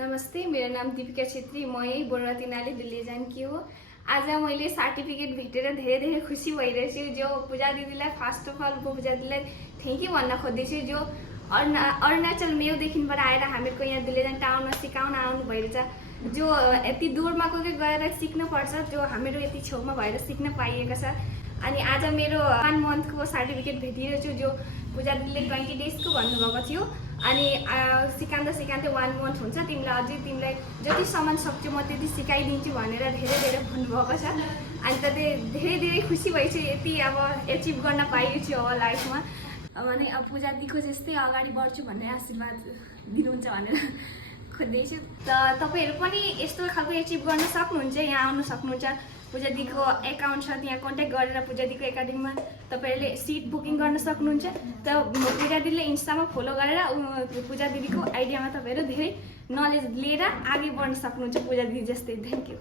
नमस्ते, मेरो नाम दीपिका छेत्री। म यही बोर्डा तिनाली दिल्ली जानकी हो। आज मैले सर्टिफिकेट भेटेर धेरै खुसी भइरहेछु। जो पूजा दिदीलाई फर्स्ट अफ अल पूजा दिदीलाई थ्याङ्क यू भन्न खोज्दैछु। जो अरुणाचल मेउदेखिबाट आएर हामीहरूको यहाँ दिल्लीजान टाउनमा सिकाउन आउनु भइरहेछ। जो यति दूरमा कोही गएर सिक्न पर्छ, जो हामीहरू यति छेउमा भएर सिक्न पाइएको छ। अनि आज मेरो 1 मन्थको सर्टिफिकेट भेटिरहेछु। जो पूजा दिदीले 20 डेजको भन्नुभएको थियो। अनि सिकाउँदा 1 मन्थ हुन्छ, तिमीलाई जतिसम्म सक्छु म त्यति सिकाइदिन्छु भनेर धेरै भन्नुभएको छ। अनि त धेरै खुसी भइछु यति अब एचिभ गर्न पाइरहेछु अब लाइफमा। भने अब पूजा दिदीको जस्तै अगाडि बढ्छु भन्ने आशीर्वाद दिनुहुन्छ भनेर खोज्दैछु। त तपाईँहरू पनि यस्तो खालको एचिभ गर्न सक्नुहुन्छ, यहाँ आउनु सक्नुहुन्छ। पूजा दिदीको एकाउन्ट छ, त्यहाँ कन्ट्याक्ट गरेर पूजा दिदीको एकाडेमीमा तपाईँहरूले सिट बुकिङ गर्न सक्नुहुन्छ। त पूजा दिदीले इन्स्टामा फलो गरेर पूजा दिदीको आइडियामा तपाईँहरू धेरै नलेज लिएर अघि बढ्न सक्नुहुन्छ पूजा दिदी जस्तै। Thank you.